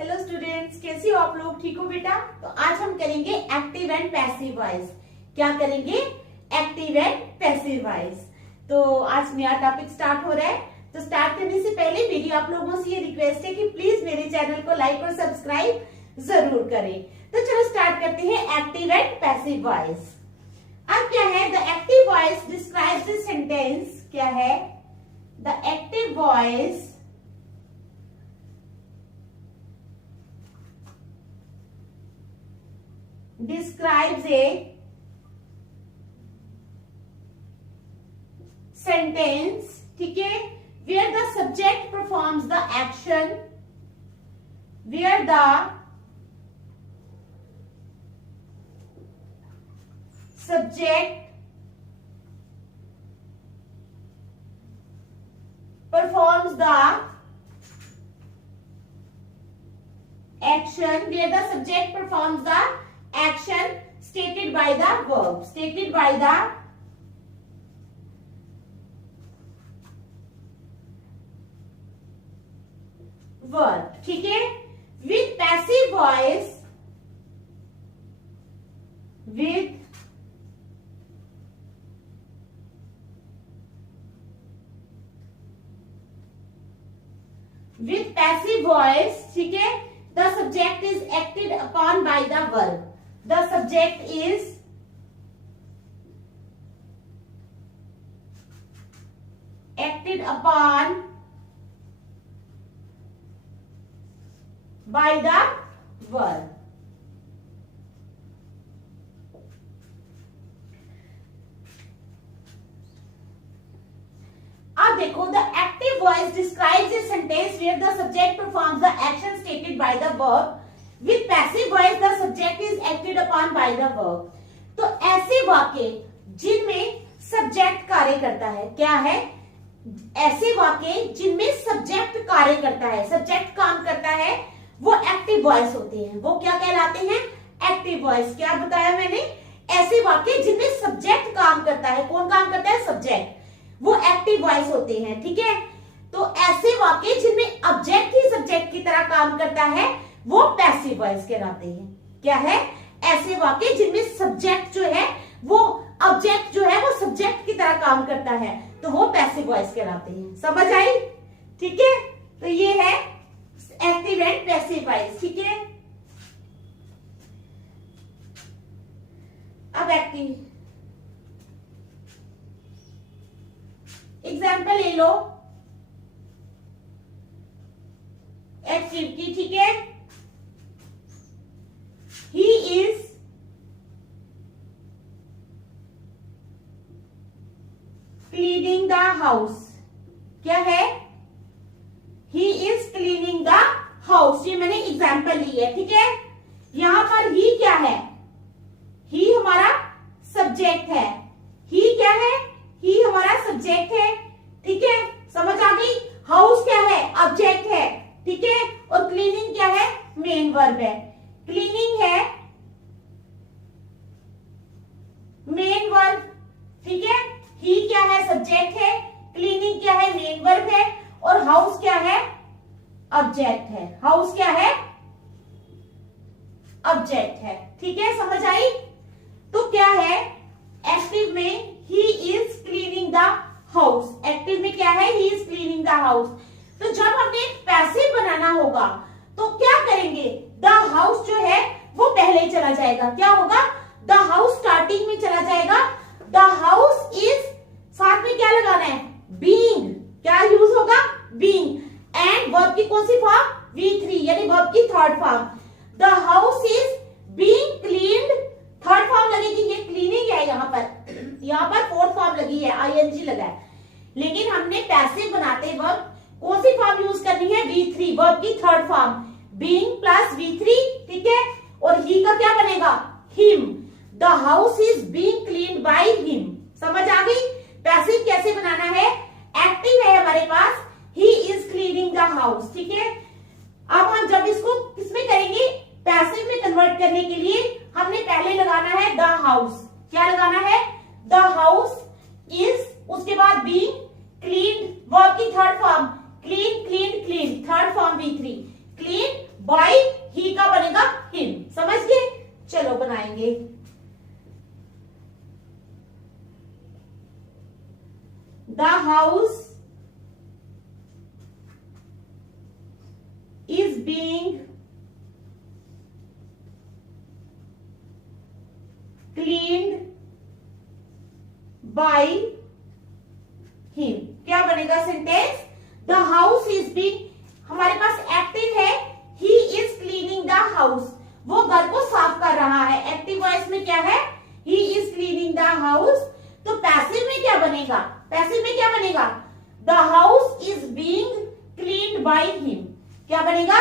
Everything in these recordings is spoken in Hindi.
हेलो स्टूडेंट्स, कैसे हो आप लोग? ठीक हो बेटा? तो आज हम करेंगे एक्टिव एंड पैसिव वॉइस। क्या करेंगे? Active and passive voice. तो आज नया टॉपिक स्टार्ट हो रहा है। तो स्टार्ट करने से पहले मेरी आप लोगों से ये रिक्वेस्ट है कि प्लीज मेरे चैनल को लाइक और सब्सक्राइब जरूर करें। तो चलो स्टार्ट करते हैं एक्टिव एंड पैसिव वॉइस। अब क्या है? The active voice describes the sentence. क्या है? The active voice describes a sentence, ठीक है, where the subject performs the action, where the subject performs the action, where the subject performs the action stated by the verb, stated by the verb, ठीक है। with passive voice, with passive voice, ठीक है, the subject is acted upon by the verb. The subject is acted upon by the verb. अब देखो, the active voice describes a sentence where the subject performs the action stated by the verb. With passive voice the subject is acted upon by the verb. तो ऐसे वाक्य जिनमें सब्जेक्ट कार्य करता है, क्या है? ऐसे वाक्य जिनमें सब्जेक्ट कार्य करता है, सब्जेक्ट काम करता है, वो एक्टिव वॉइस होते हैं। वो क्या कहलाते हैं? Active voice. क्या बताया मैंने? ऐसे वाक्य जिनमें सब्जेक्ट काम करता है। कौन काम करता है? सब्जेक्ट। वो एक्टिव वॉइस होते हैं, ठीक है। तो ऐसे वाक्य जिनमें ऑब्जेक्ट ही सब्जेक्ट की तरह काम करता है, वो पैसिव वॉइस कहलाते हैं। क्या है? ऐसे वाक्य जिनमें सब्जेक्ट जो है वो ऑब्जेक्ट जो है वो सब्जेक्ट की तरह काम करता है, तो वो पैसिव वॉइस कहलाते हैं। समझ आई? ठीक है। तो ये है एक्टिव एंड पैसिव वॉइस, ठीक है। अब एक्टिव एग्जाम्पल ले लो एक्टिव की, ठीक है। He is cleaning the house. क्या है? He is cleaning the house. ये मैंने एग्जाम्पल ली है, ठीक है। यहां पर ही क्या है? ही हमारा सब्जेक्ट है। ही क्या है? ही हमारा सब्जेक्ट है, ठीक है। समझ आ गई? हाउस क्या है? ऑब्जेक्ट है, ठीक है। और क्लीनिंग क्या है? मेन वर्ब है। क्लीनिंग है मेन वर्ब, ठीक है। ही क्या है? सब्जेक्ट है। क्लीनिंग क्या है? मेन वर्ब है। और हाउस क्या है? ऑब्जेक्ट है। हाउस क्या है? ऑब्जेक्ट है, ठीक है। समझ आई? तो क्या है एक्टिव में? ही is cleaning the house. Active में क्या है? ही इज क्लीनिंग द हाउस। तो जब हमें पैसिव बनाना होगा तो क्या करेंगे? द हाउस जो है वो पहले चला जाएगा। क्या होगा? द हाउस स्टार्टिंग में चला जाएगा। द हाउस इज, साथ में क्या लगाना है? बीइंग। क्या यूज होगा? बीइंग। एंड वर्ब की कौन सी फॉर्म? V3, यानी वर्ब की third form. The house is being cleaned, third form लगेगी। ये क्लीनिंग है, यहाँ पर फोर्थ फॉर्म लगी है, ING लगा है। लेकिन हमने पैसिव बनाते वक्त कौन सी फॉर्म यूज करनी है? V3, वर्ब की third form. Being plus V3, ठीक है। और ही का क्या बनेगा? Him. The house is being cleaned by him. समझ आ गई? पैसिव कैसे बनाना है? एक्टिव है हमारे पास, he is cleaning the house, ठीक है। अब हम जब इसको किसमें करेंगे? पैसिव में कन्वर्ट करने के लिए हमने पहले लगाना है द हाउस। क्या लगाना है? द हाउस इज, उसके बाद बीइंग क्लीन्ड, वर्ब की third form, clean clean clean, third form V3, clean bye being cleaned by him। क्या बनेगा sentence? The house is being, हमारे पास एक्टिव है, ही इज क्लीनिंग द हाउस, वो घर को साफ कर रहा है। एक्टिव वॉइस में क्या है? ही इज क्लीनिंग द हाउस। तो पैसिव में क्या बनेगा? पैसिव में क्या बनेगा? The house is being cleaned bye him. क्या बनेगा?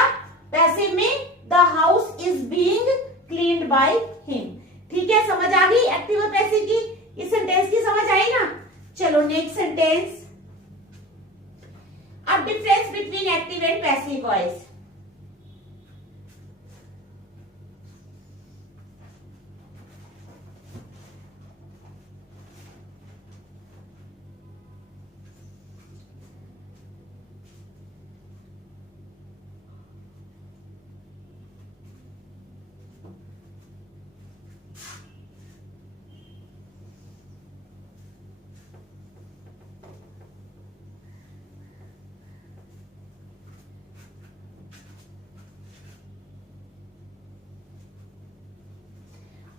पैसिव में the house is being cleaned bye him. ठीक है, समझ आ गई एक्टिव और पैसिव की? इस सेंटेंस की समझ आई ना? चलो नेक्स्ट सेंटेंस। अब difference between active and passive voice.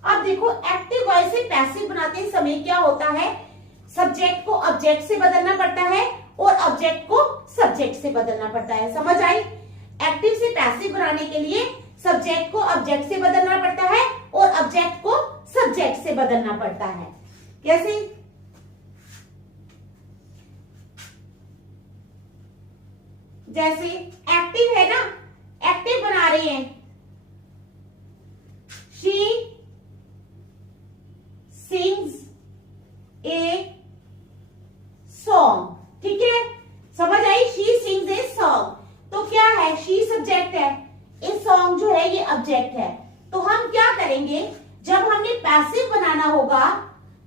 अब देखो एक्टिव वॉइस से पैसिव बनाते समय क्या होता है? सब्जेक्ट को ऑब्जेक्ट से बदलना पड़ता है और ऑब्जेक्ट को सब्जेक्ट से बदलना पड़ता है। समझ आई? एक्टिव से पैसिव बनाने के लिए सब्जेक्ट को ऑब्जेक्ट से बदलना पड़ता है और ऑब्जेक्ट को सब्जेक्ट से बदलना पड़ता है। कैसे? जैसे एक्टिव है ना, एक्टिव बना रही है, शी सिंग्स ए सॉन्ग। ठीक है, समझ आई? She sings a song. तो क्या है? शी सब्जेक्ट है, ए सॉन्ग जो है ये ऑब्जेक्ट है। तो हम क्या करेंगे? जब हमने पैसिव बनाना होगा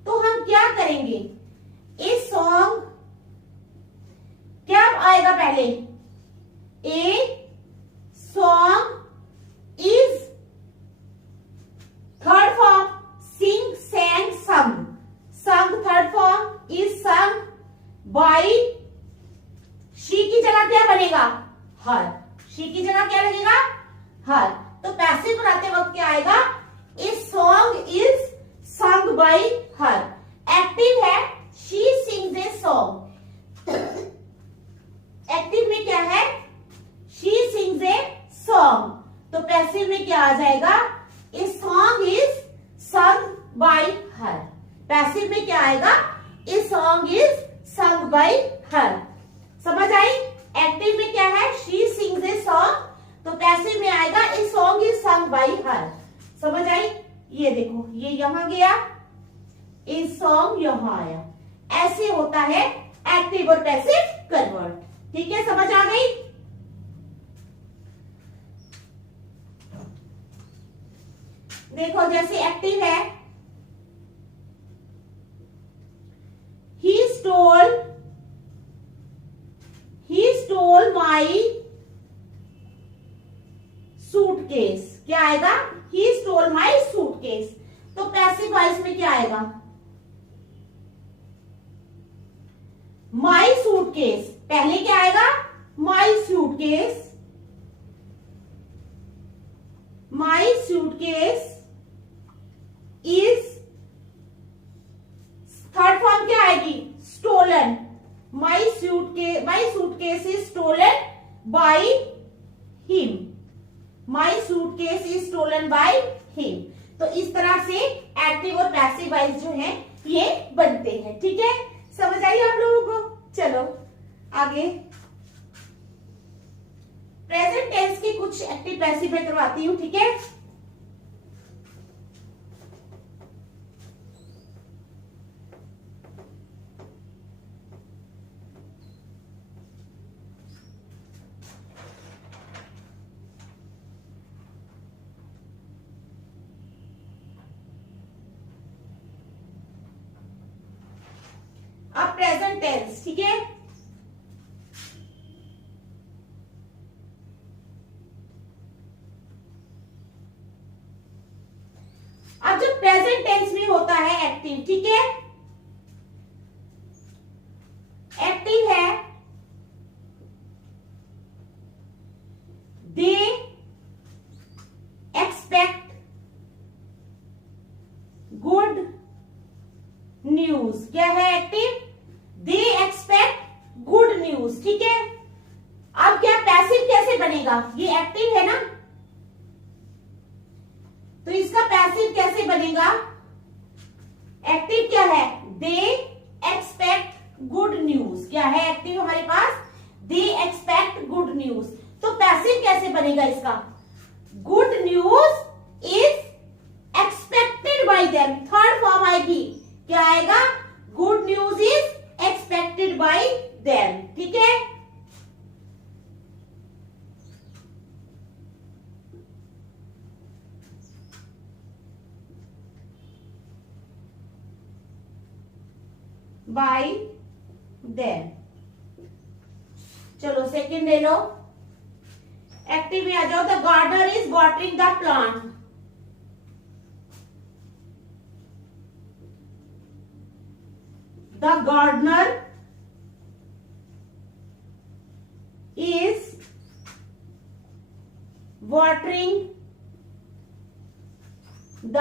तो हम क्या करेंगे? ए सॉन्ग क्या आएगा पहले? A song is third form, sing, sang, sung। sung third form, is sung by, she की जगह क्या बनेगा? her। she की जगह क्या लगेगा? her। तो पैसिव बनाते वक्त क्या आएगा? a song is sung by her। Active है, she sings a song। Active में क्या है? she sings a song। तो पैसिव में क्या आ जाएगा? a song is sung by her। Passive में क्या आएगा? A song is sung by her। समझ आई? एक्टिव में क्या है? She sings a song। तो पैसिव में आएगा A song is sung by her। समझ आई? ये देखो, ये यहां गया, A song यहां आया। ऐसे होता है एक्टिव और पैसिव कन्वर्ट। ठीक है, समझ आ गई? देखो जैसे एक्टिव है, he stole my suitcase। क्या आएगा? he stole my suitcase। तो पैसिव वॉइस में क्या आएगा? my suitcase। पहले क्या आएगा? my suitcase। my suitcase is, third form क्या आएगी? stolen। my suitcase is stolen by him। my suitcase is stolen by him। तो इस तरह से एक्टिव और पैसिव वॉइस जो है ये बनते हैं। ठीक है, समझ आई आप लोगों को? चलो आगे प्रेजेंट टेंस की कुछ एक्टिव पैसिव में करवाती हूं। ठीक है, अब प्रेजेंट टेंस। ठीक है, अब जब प्रेजेंट टेंस में होता है एक्टिव, ठीक है, एक्टिव है, दे न्यूज। क्या है एक्टिव? दे एक्सपेक्ट गुड न्यूज। ठीक है, अब क्या पैसिव कैसे बनेगा? ये एक्टिव है ना, तो इसका पैसिव कैसे बनेगा? एक्टिव क्या है? They expect good news. क्या है एक्टिव हमारे पास? They expect good news. तो पैसिव कैसे बनेगा इसका? Good news is expected by them. Third form आएगी, क्या आएगा? Good news is expected by them. ठीक है, बाय देम। चलो सेकंड ले लो, एक्टिव में आ जाओ। The gardener is watering the plant. The gardener is watering the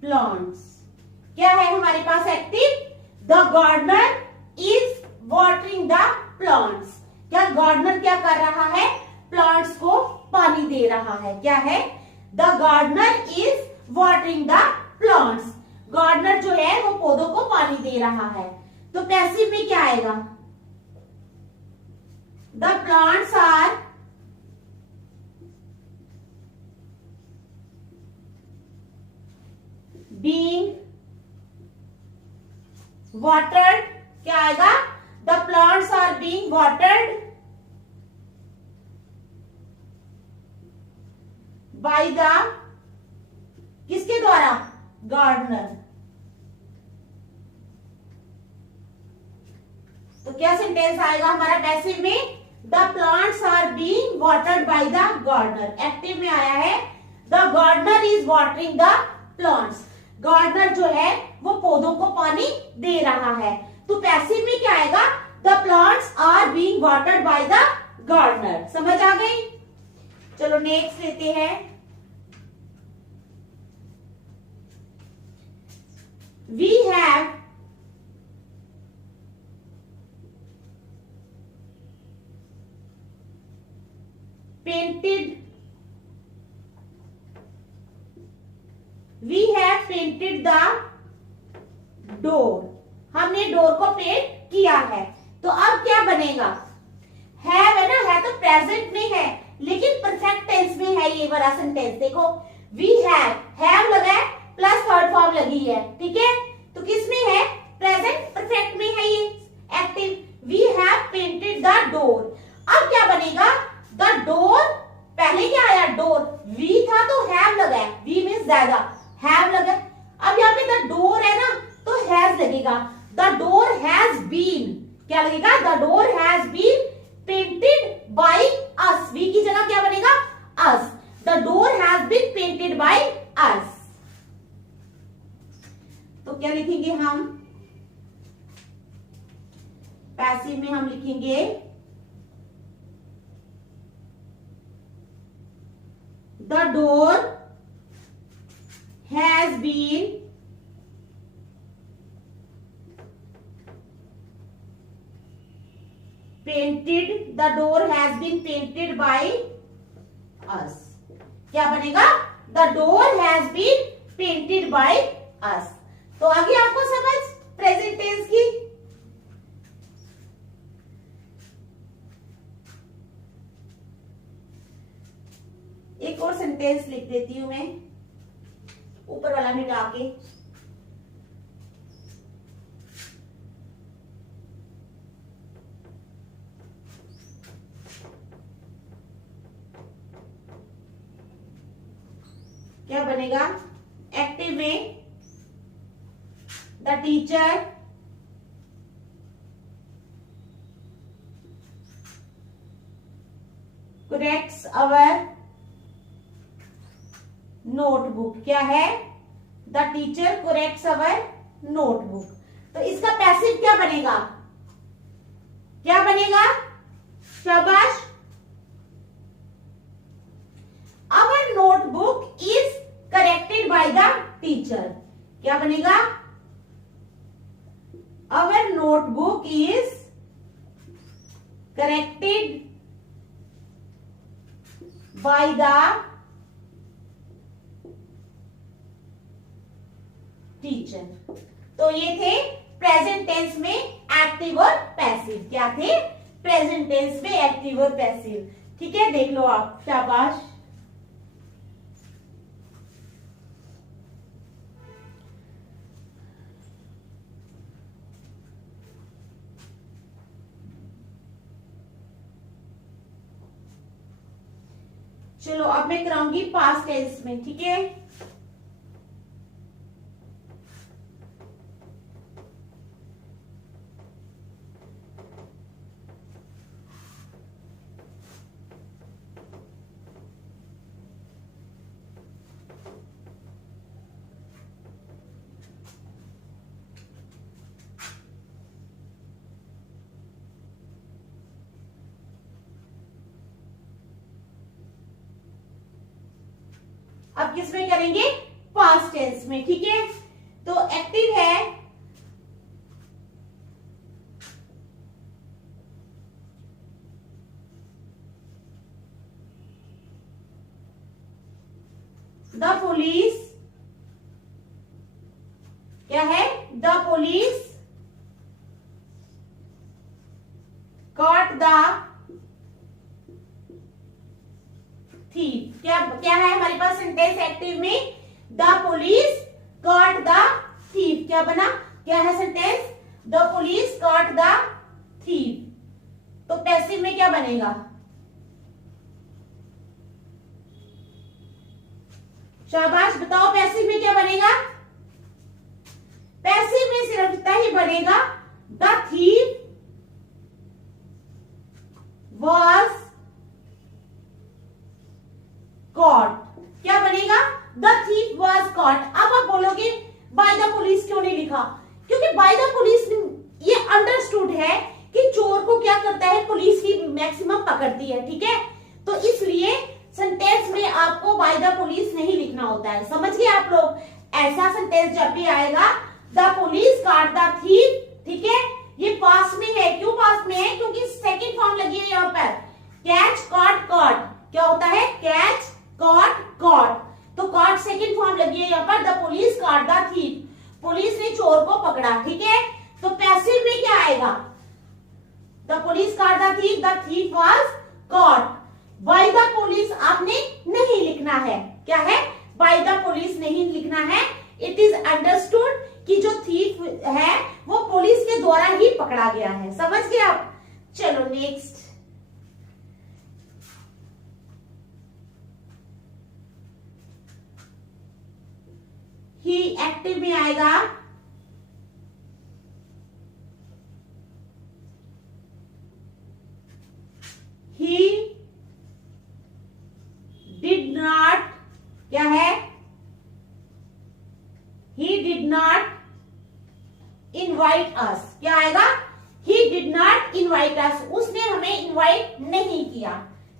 plants. क्या है हमारे पास active? The gardener is watering the plants. क्या गार्डनर क्या कर रहा है? प्लांट्स को पानी दे रहा है। क्या है? The gardener is watering the plants. Gardener जो है वो पौधों को पानी दे रहा है। तो पैसिव में क्या आएगा? The plants are being watered. क्या आएगा? The plants are being watered by the, किसके द्वारा? गार्डनर। तो क्या सेंटेंस आएगा हमारा पैसिव में? The plants are being watered by the gardener. Active में आया है the gardener is watering the plants. Gardener जो है वो पौधों को पानी दे रहा है। तो पैसिव में क्या आएगा? The plants are being watered by the gardener. समझ आ गई? चलो नेक्स्ट लेते हैं। We have painted, we have painted the door. हमने डोर को पेंट किया है। तो अब क्या बनेगा? हैव है ना, है तो प्रेजेंट में है लेकिन परफेक्ट टेंस में है ये वाला सेंटेंस। देखो वी हैव लगा है प्लस थर्ड फॉर्म लगी है। ठीक है, तो किस में है? प्रेजेंट परफेक्ट में है ये active. We have painted the door. अब क्या बनेगा? द डोर, पहले क्या आया? डोर। वी था तो हैव लगा है, वी मीन्स ज्यादा, हैव लगा। अब यहाँ पे द डोर है ना तो हैज लगेगा। द डोर हैज बीन, क्या लगेगा? The door has been painted by us. We की जगह क्या बनेगा? Us. The door has been painted by us. तो क्या लिखेंगे हम? पैसिव में हम लिखेंगे the door has been painted, the door has been painted by us. क्या बनेगा? The door has been painted by us. तो आगे आपको समझ प्रेजेंट टेंस की? एक और सेंटेंस लिख देती हूं मैं, ऊपर वाला मिटा के। क्या बनेगा? एक्टिव में the teacher corrects our notebook. क्या है? The teacher corrects our notebook. तो इसका पैसिव क्या बनेगा? क्या बनेगा? शाबाश। Our notebook is corrected by the teacher. क्या बनेगा? Our notebook is corrected by the teacher. तो ये थे प्रेजेंट टेंस में एक्टिव और पैसिव। क्या थे? प्रेजेंट टेंस में एक्टिव और पैसिव। ठीक है, देख लो आप, शाबाश। चलो अब मैं कराऊंगी पास्ट टेंस में। ठीक है, अब किसमें करेंगे? पास्ट टेंस में। ठीक है, तो एक्टिव है द पुलिस। क्या है? The police caught the thief. क्या क्या है हमारे पास सेंटेंस एक्टिव में? The police caught the thief. क्या बना? क्या है sentence? The police caught the thief. तो पैसिव में क्या बनेगा? शाबाश, बताओ पैसिव में क्या बनेगा? पैसिव में सिर्फ इतना ही बनेगा, द थीफ वॉज कॉट। क्या बनेगा? The thief was caught. अब आप बोलोगे बाय द पुलिस क्यों नहीं लिखा? क्योंकि बाय द पुलिस ये अंडरस्टूड है कि चोर को क्या करता है, पुलिस ही मैक्सिमम पकड़ती है। ठीक है, तो इसलिए सेंटेंस में आपको बाय द पुलिस नहीं लिखना होता है। समझ गए आप लोग? ऐसा सेंटेंस जब भी आएगा, the police caught the thief, ठीक है, ये पास्ट में है। क्यों पास्ट में है? क्योंकि सेकंड फॉर्म लगी है यहाँ पर, कैच कॉट कॉट। क्या होता है? Catch caught caught. तो कॉट सेकंड फॉर्म लगी है यहाँ पर, the police caught the thief, police ने चोर को पकड़ा। ठीक है, तो पैसिव में क्या आएगा? The police caught the thief was caught by the police. आपने नहीं लिखना है। क्या है? बाय द पुलिस नहीं लिखना है। इट इज अंडरस्टूड कि जो थीफ है वो पुलिस के द्वारा ही पकड़ा गया है। समझ गए आप? चलो नेक्स्ट। ही एक्टिव में आएगा, ही डिड नॉट। क्या है? ही डिड नॉट इनवाइट अस। क्या आएगा? ही डिड नॉट इनवाइट अस, उसने हमें इनवाइट नहीं किया।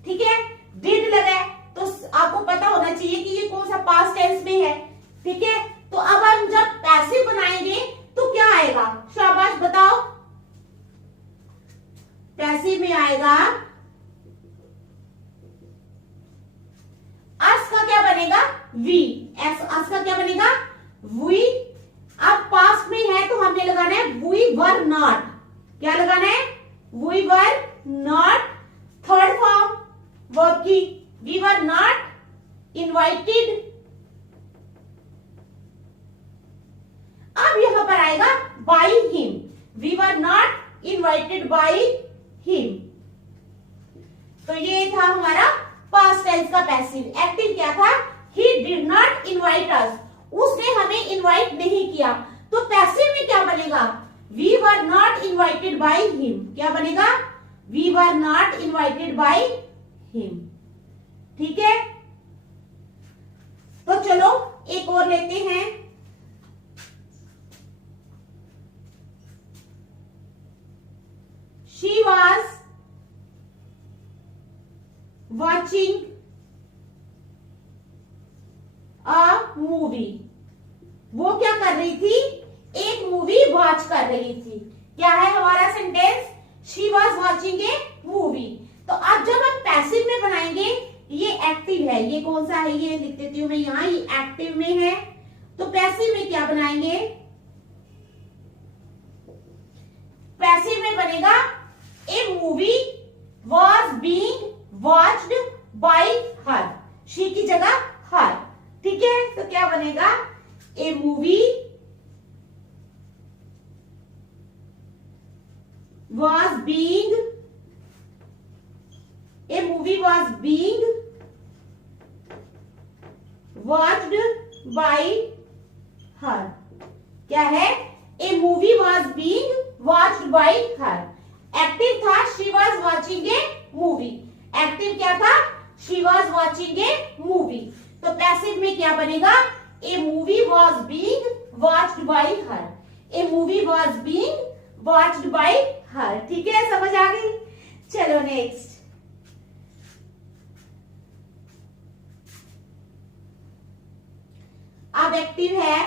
ठीक है, डिड लगा है तो आपको पता होना चाहिए कि ये कौन सा पास्ट टेंस में है। ठीक है, तो अब हम जब पैसिव बनाएंगे तो क्या आएगा? शाबाश, बताओ। पैसिव में आएगा, अस का क्या बनेगा? वी। अस का क्या बनेगा? वी। अब पास्ट में है तो हमने लगाना है वी वर नॉट। क्या लगाना है? We were not. Third form verb की, वी वर नॉट इनवाइटेड। अब यहां पर आएगा by him, we were not invited by him. तो ये था हमारा पास्ट टेंस का पैसिव। एक्टिव क्या था? He did not invite us, उसने हमें इनवाइट नहीं किया। तो पैसिव में क्या बनेगा? We were not invited by him. क्या बनेगा? We were not invited by him. ठीक है, तो चलो एक और लेते हैं। She was watching a movie. वो क्या कर रही थी, एक मूवी वॉच कर रही थी। क्या है हमारा sentence, she was watching A movie. तो अब जब हम पैसिव में बनाएंगे, ये एक्टिव है, ये कौन सा है, ये लिख देती हूं मैं यहां, ये एक्टिव में है। तो पैसिव में क्या बनाएंगे, पैसिव में बनेगा a movie was being watched by her, she की जगह हर। ठीक है, तो क्या बनेगा, a movie was being watched by her। क्या है, a movie was being watched by her। Active था she was watching a movie, active क्या था, she was watching a movie। तो पैसिव में क्या बनेगा, a movie was being watched by her, a movie was being watched by her। ठीक है, समझ आ गई। चलो नेक्स्ट, अब एक्टिव है,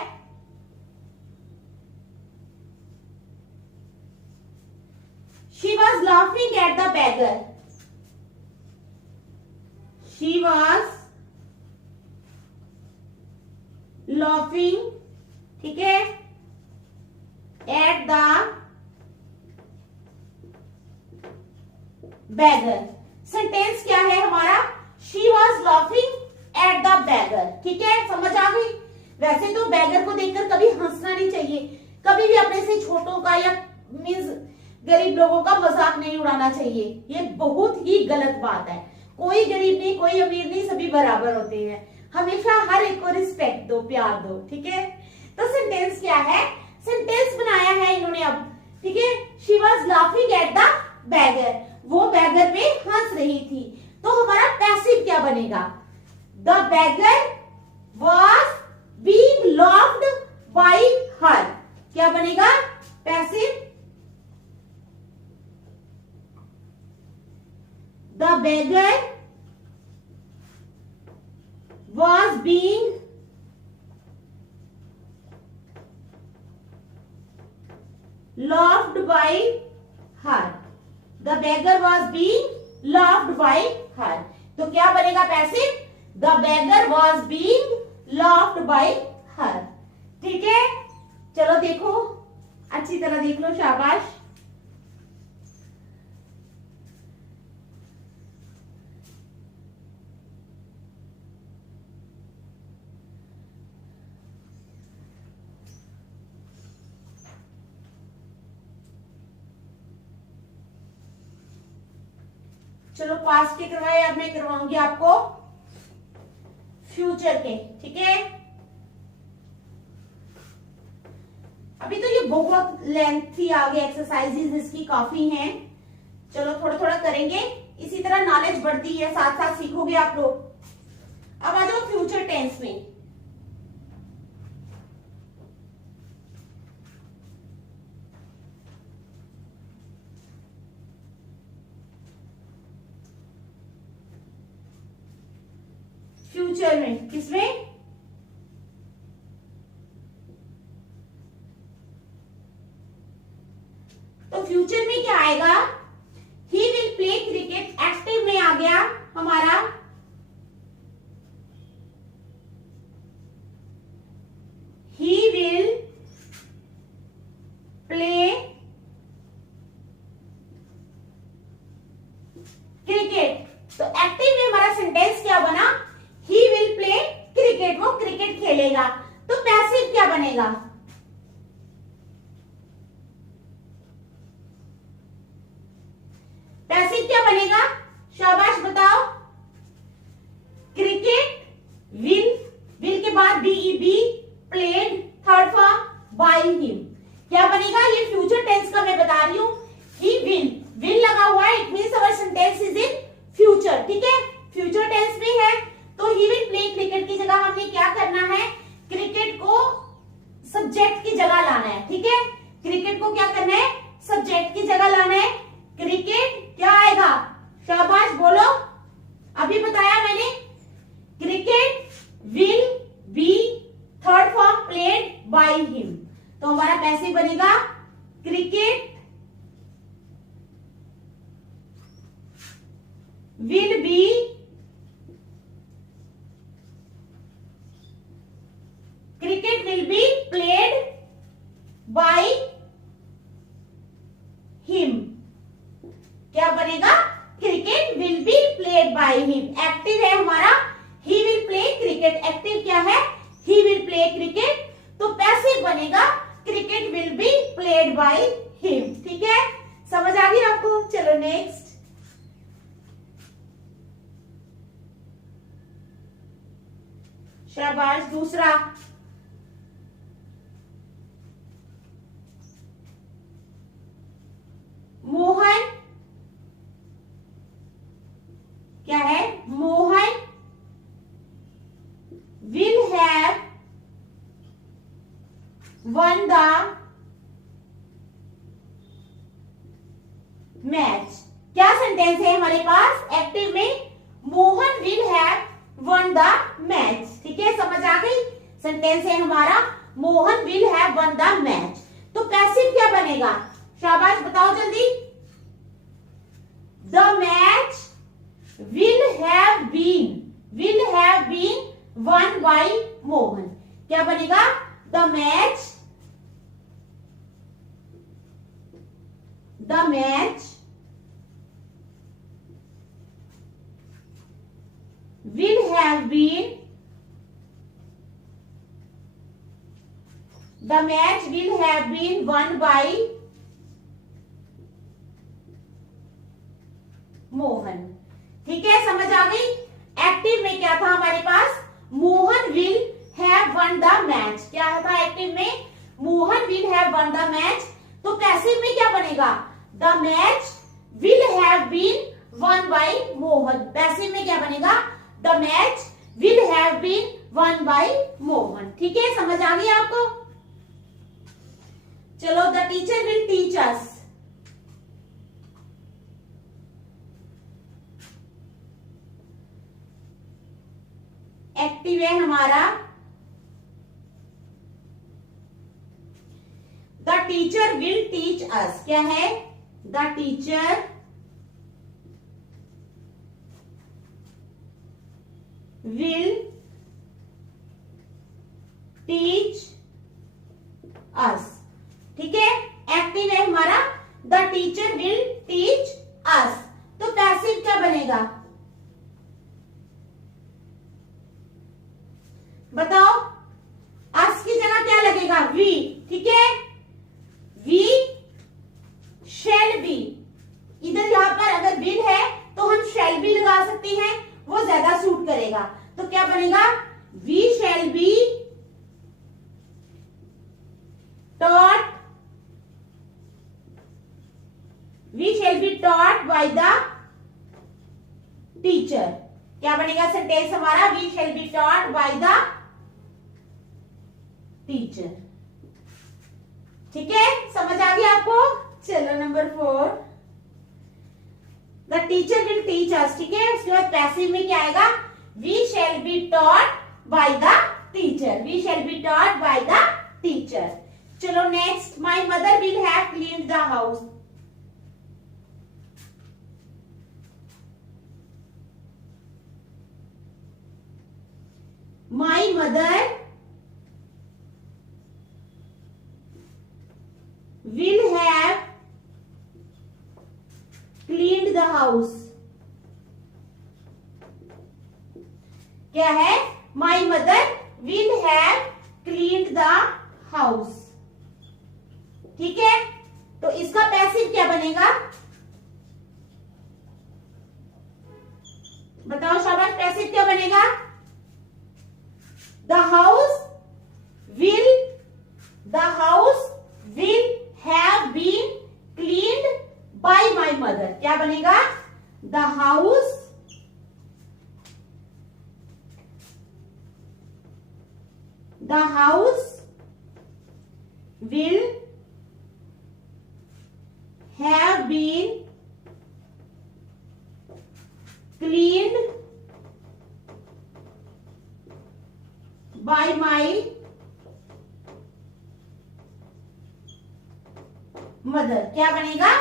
she was laughing at the beggar, she was laughing, ठीक है, at the beggar। सेंटेंस क्या है हमारा, she was laughing at the beggar। ठीक है, समझ आ गई। वैसे तो बैगर को देखकर कभी हंसना नहीं चाहिए, कभी भी अपने से छोटों का या मींस गरीब लोगों का मजाक नहीं उड़ाना चाहिए, ये बहुत ही गलत बात है। कोई गरीब नहीं, कोई अमीर नहीं, सभी बराबर होते हैं। हमेशा हर एक को रिस्पेक्ट दो, प्यार दो। ठीक है, तो सेंटेंस क्या है, सेंटेंस बनाया है इन्होंने अब। ठीक है, she was laughing at the bagger, वो बैगर पे हंस रही थी। तो हमारा पैसिव क्या बनेगा, the bagger was being laughed bye हर। क्या बनेगा passive, the bagger was being laughed by her, the beggar was being laughed by her। तो क्या बनेगा passive, the beggar was being laughed by her। ठीक है, चलो देखो, अच्छी तरह देख लो, शाबाश। चलो पास्ट के करवाए, अब मैं करवाऊंगी आपको फ्यूचर के। ठीक है, अभी तो ये बहुत लेंथी आ गई, एक्सरसाइजेज इसकी काफी हैं। चलो थोड़ा थोड़ा करेंगे, इसी तरह नॉलेज बढ़ती है, साथ साथ सीखोगे आप लोग। अब आ जाओ फ्यूचर टेंस में। फ्यूचर में किसमें, तो फ्यूचर में क्या आएगा, he will play cricket. Active में आ गया हमारा ही विल प्ले क्रिकेट। तो एक्टिव में हमारा सेंटेंस क्या बना, ही विल प्ले क्रिकेट, वो क्रिकेट खेलेगा। तो पैसिव क्या बनेगा, पैसिव क्या बनेगा, शाबाश बताओ। क्रिकेट विल, विल के बाद बीईबी, played, third form by him. क्या बनेगा, ये फ्यूचर टेंस का मैं बता रही हूं। ही विल लगा हुआ है, it means our sentence is in future. ठीक है, फ्यूचर टेंस में है, तो ही विल प्ले क्रिकेट की जगह हमने क्या करना है, क्रिकेट को सब्जेक्ट की जगह लाना है। ठीक है, क्रिकेट को क्या करना है, सब्जेक्ट की जगह लाना है। क्रिकेट क्या आएगा, शाबाश बोलो, will be cricket will be played by him. क्या बनेगा? Cricket will be played by him. Active है हमारा he will play cricket. Active क्या है? He will play cricket. तो पैसिव बनेगा cricket will be played by him. ठीक है, समझ आ गई आपको? चलो नेक्स्ट. शाबाश. दूसरा, मोहन. क्या है? Mohan will have won the match. क्या सेंटेंस है हमारे पास एक्टिव में? Mohan will have won the match. ठीक है, समझ आ गई? सेंटेंस है हमारा Mohan will have won the match. तो पैसिव क्या बनेगा? शाबाश, बताओ जल्दी. The match will have been won by Mohan. क्या बनेगा? the match will have been won by Mohan. ठीक है, समझ आ गई? एक्टिव में क्या था हमारे पास? Mohan will have won the match. क्या था एक्टिव में? Mohan will have won the match. तो पैसिव में क्या बनेगा? The match will have been won by Mohan. Passive में क्या बनेगा? The match will have been won by Mohan. ठीक है, समझ आ गई आपको? चलो, the teacher will teach us. Active है हमारा the teacher will teach us. क्या है? The teacher will teach us. ठीक है, एक्टिव है हमारा द टीचर विल टीच अस. तो पैसिव क्या बनेगा? बताओ. अस की जगह क्या लगेगा? वी. ठीक है, वी शैल बी. इधर यहां पर अगर विल है तो हम शैल बी लगा सकते हैं, वो ज्यादा सूट करेगा. तो क्या बनेगा? We shall be taught by the teacher. क्या बनेगा सेंटेंस हमारा? We shall be taught by the teacher. ठीक है, समझ आ गया आपको? चलो number 4, the teacher will teach us. ठीक है, उसके बाद पैसिव में क्या आएगा? We shall be taught by the teacher. We shall be taught by the teacher. चलो next, my mother will have cleaned the house. My mother will have cleaned the house. क्या है? My mother will have cleaned the house. ठीक है, तो इसका पैसिव क्या बनेगा? बताओ शाबाश, पैसिव क्या बनेगा? The house will have been cleaned by my mother. क्या बनेगा? The house will have been cleaned by my mother. क्या बनेगा?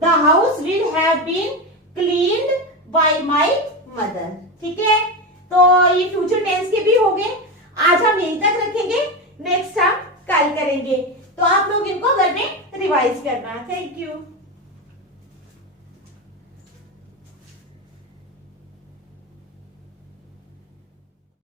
The house will have been cleaned by my mother. ठीक है, तो ये फ्यूचर टेंस के भी हो गए। आज हम यहीं तक रखेंगे, नेक्स्ट हम कल करेंगे। तो आप लोग इनको घर में रिवाइज करना। Thank you.